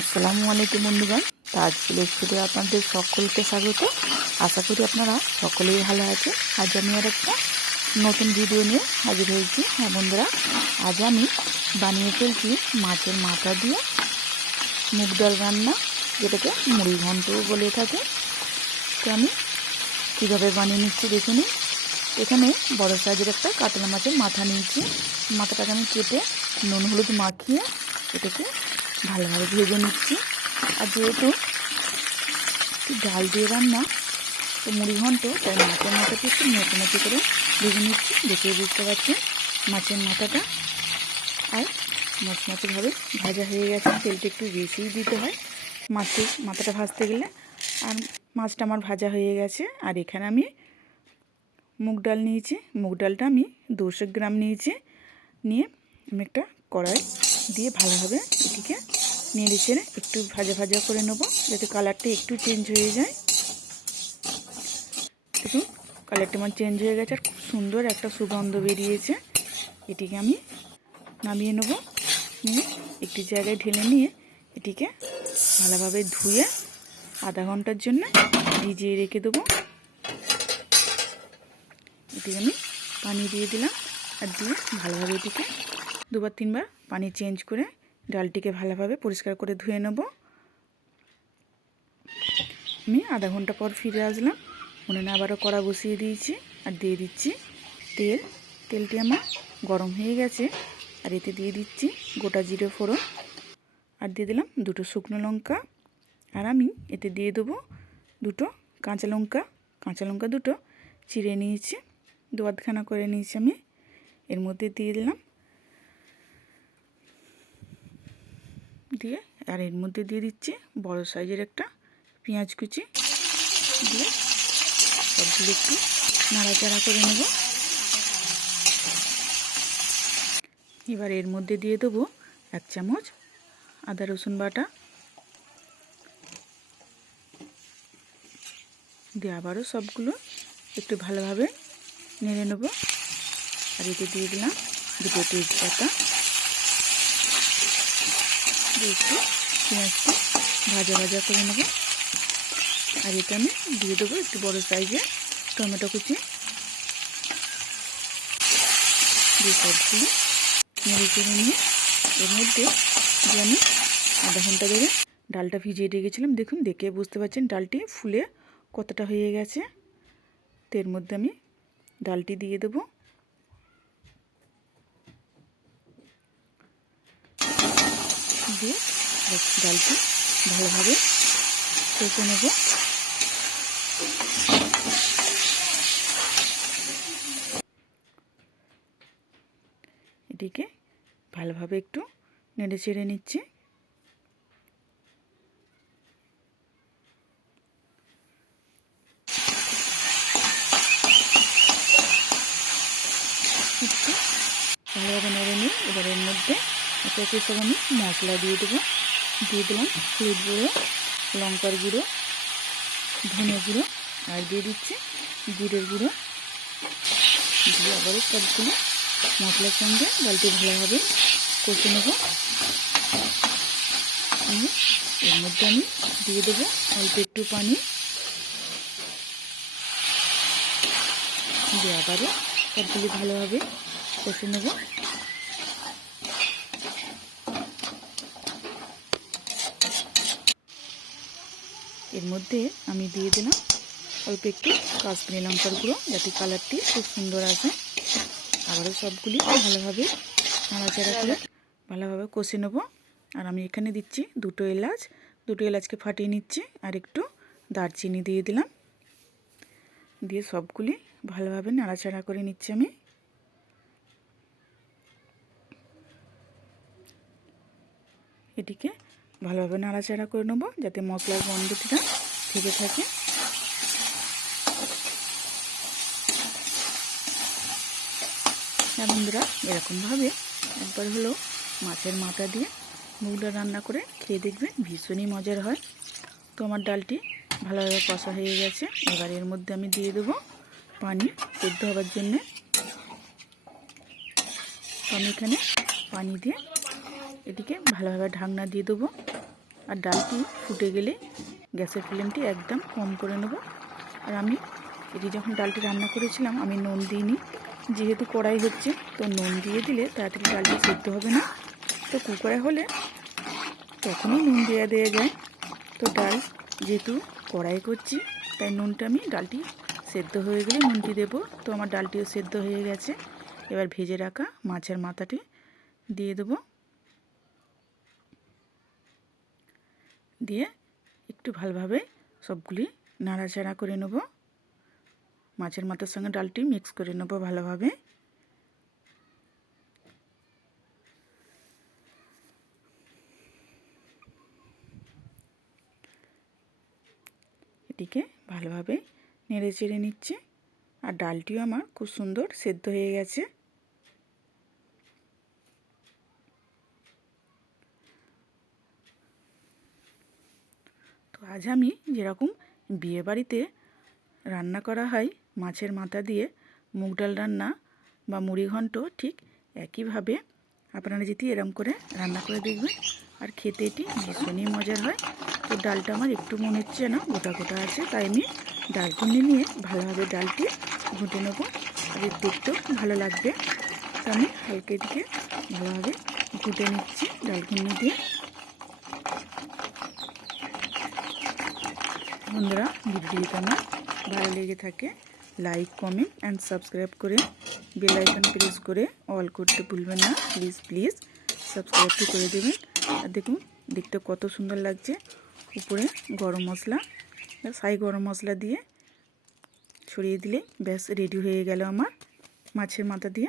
আসসালামু আলাইকুম বন্ধুগণ। তাজ ভিলেজ ফুডে আপনাদের সকলকে স্বাগত। আশা করি আপনারা সকলেই ভালো আছে। আজ আমি আর একটা নতুন ভিডিও নিয়ে হাজির হয়েছি। হ্যাঁ বন্ধুরা, আজ আমি বানিয়ে ফেলছি মাছের মাথা দিয়ে মুগ ডাল রান্না, যেটাকে মুড়ি ঘন্টও বলে থাকে। তো আমি কীভাবে বানিয়ে নিচ্ছি দেখে নিই। এখানে বড় সাইজের একটা কাতলা মাছের মাথা নিয়েছি। মাথাটাকে আমি কেটে নুন হলুদ মাখিয়ে এটাকে ভালোভাবে ভেজে নিচ্ছি। আর যেহেতু ডাল দিয়ে রান্না, তো মুড়ি ঘন্ট, তাই মাছের মাথাটা একটু মোটামুটি করে ভেজে নিচ্ছি। দেখে বুঝতে পারছি মাছের মাথাটা আর মচমচেভাবে ভাজা হয়ে গেছে। তেলটা একটু বেশিই দিতে হয় মাছের মাথাটা ভাজতে গেলে। আর মাছটা আমার ভাজা হয়ে গেছে। আর এখানে আমি মুগ ডাল নিয়েছি। মুগ ডালটা আমি 200 গ্রাম নিয়েছি। নিয়ে আমি একটা কড়াই দিয়ে ভালোভাবে এটিকে নেড়ে চেড়ে একটু ভাজা ভাজা করে নেব, যাতে কালারটা একটু চেঞ্জ হয়ে যায়। দেখুন কালারটা আমার চেঞ্জ হয়ে গেছে আর খুব সুন্দর একটা সুগন্ধ বেরিয়েছে। এটিকে আমি নামিয়ে নেব। নিয়ে একটি জায়গায় ঢেলে নিয়ে এটিকে ভালোভাবে ধুয়ে আধা ঘন্টার জন্য ভিজিয়ে রেখে দেবো। এটিকে আমি পানি দিয়ে দিলাম আর দিয়ে ভালোভাবে এটিকে 2-3 বার পানি চেঞ্জ করে ডালটিকে ভালোভাবে পরিষ্কার করে ধুয়ে নেব। আমি আধা ঘন্টা পর ফিরে আসলাম। উনুনে আবারও কড়া বসিয়ে দিয়েছি আর দিয়ে দিচ্ছি তেল। তেলটি আমার গরম হয়ে গেছে আর এতে দিয়ে দিচ্ছি গোটা জিরে ফোড়ন আর দিয়ে দিলাম 2টো শুকনো লঙ্কা। আর আমি এতে দিয়ে দেবো 2টো কাঁচা লঙ্কা। কাঁচা লঙ্কা 2টো চিড়ে নিয়েছি, 2 আধখানা করে নিয়েছি আমি। এর মধ্যে দিয়ে দিলাম দিয়ে আর এর মধ্যে দিয়ে দিচ্ছি বড় সাইজের একটা পেঁয়াজ কুচি দিয়ে সবগুলো একটু নাড়াচাড়া করে নেব। এবার এর মধ্যে দিয়ে দেবো 1 চামচ আদা রসুন বাটা, দিয়ে আবারও সবগুলো একটু ভালোভাবে নেড়ে নেব। আর এতে দিয়ে দিলাম 2টো তেজপাতা, দিয়ে একটু পেঁয়াজটা ভাজা ভাজা করে নেব। আর এতে আমি দিয়ে দেবো একটু বড় সাইজের টমেটো কুচি, দিয়ে সবগুলো নেড়ে চেড়ে নিয়ে এর মধ্যে যে আমি আধা ঘন্টা ধরে ডালটা ভিজিয়ে রেখেছিলাম, দেখুন দেখে বুঝতে পারছেন ডালটি ফুলে কতটা হয়ে গেছে। তো এর মধ্যে আমি ডালটি দিয়ে দেবো, দিয়ে ডালটি ভালোভাবে কষে নেব। এটিকে ভালোভাবে একটু নেড়ে চেড়ে নিচ্ছি। একটু ভালোভাবে নেড়ে নিয়ে এবার এর মধ্যে একটা হিসেবে আমি মশলা দিয়ে দেবো। দিয়ে দিলাম হলুদ গুঁড়ো, লঙ্কার গুঁড়ো, ধনে গুঁড়ো আর দিয়ে দিচ্ছি জিরের গুঁড়ো। দিয়ে আবারও সবগুলো মশলার সঙ্গে ডালটি ভালোভাবে কষে নেব। এর মধ্যে আমি দিয়ে দেবো অল্প একটু পানি, দিয়ে আবারও সবগুলি ভালোভাবে কষে নেব। এর মধ্যে আমি দিয়ে দিলাম অল্প একটু কাশ্মীরি লঙ্কার গুঁড়ো, যাতে কালারটি খুব সুন্দর আসে। আবারও সবগুলি ভালোভাবে নাড়াচাড়া করে ভালোভাবে কষে নেব। আর আমি এখানে দিচ্ছি 2টো এলাচ, 2টো এলাচকে ফাটিয়ে নিচ্ছি আর একটু দারচিনি দিয়ে দিলাম। দিয়ে সবগুলি ভালোভাবে নাড়াচাড়া করে নিচ্ছি আমি। এটিকে ভালোভাবে নাড়াচাড়া করে নেব, যাতে মশলার গন্ধটা থেকে থাকে। হ্যাঁ বন্ধুরা, এরকমভাবে একবার হলো মাছের মাথা দিয়ে মুগ ডাল রান্না করে খেয়ে দেখবেন, ভীষণই মজার হয়। তো আমার ডালটি ভালোভাবে কষা হয়ে গেছে। এবার এর মধ্যে আমি দিয়ে দেবো পানি সেদ্ধ হওয়ার জন্যে। তো আমি এখানে পানি দিয়ে এটিকে ভালোভাবে ঢাকনা দিয়ে দেবো। আর ডালটি ফুটে গেলে গ্যাসের ফ্লেমটি একদম কম করে নেব। আর আমি এটি যখন ডালটি রান্না করেছিলাম আমি নুন দিইনি, যেহেতু কড়াই হচ্ছে তো নুন দিয়ে দিলে তাড়াতাড়ি ডালটি সেদ্ধ হবে না। তো কুকারে হলে তখনই নুন দেওয়া যায়। তো ডাল যেহেতু কড়াই করছি তাই নুনটা আমি ডালটি সেদ্ধ হয়ে গেলে নুনটি দেবো। তো আমার ডালটিও সেদ্ধ হয়ে গেছে। এবার ভেজে রাখা মাছের মাথাটি দিয়ে দেবো, দিয়ে একটু ভালোভাবে সবগুলি নাড়াচাড়া করে নেব। মাছের মাথার সঙ্গে ডালটি মিক্স করে নেব ভালোভাবে। এটিকে ভালোভাবে নেড়ে চেড়ে নিচ্ছে। আর ডালটিও আমার খুব সুন্দর সেদ্ধ হয়ে গেছে। তো আজ আমি যেরকম বিয়েবাড়িতে রান্না করা হয় মাছের মাথা দিয়ে মুগ ডাল রান্না বা মুড়ি ঘন্ট, ঠিক একইভাবে আপনারা যদি এরম করে রান্না করে দেখবেন, আর খেতে এটি ভীষণই মজার হয়। তো ডালটা আমার একটু মনে হচ্ছে না গোটা গোটা আছে, তাই আমি ডাল ঘুটনি নিয়ে ভালোভাবে ডালটি ঘুটে নেবো। আর দেখতেও ভালো লাগবে। তো আমি হালকা এটিকে ভালোভাবে ঘুটে নিচ্ছি ডাল ঘুটনি দিয়ে। বন্ধুরা, ভিডিওটি যদি আমার ভালো লেগে থাকে লাইক, কমেন্ট অ্যান্ড সাবস্ক্রাইব করে বেল আইকন প্রেস করে অল করতে ভুলবেন না। প্লিজ প্লিজ সাবস্ক্রাইবটি করে দেবেন। আর দেখুন দেখতে কত সুন্দর লাগছে। উপরে গরম মশলা, সাই গরম মশলা দিয়ে ছড়িয়ে দিলে ব্যাস রেডি হয়ে গেল আমার মাছের মাথা দিয়ে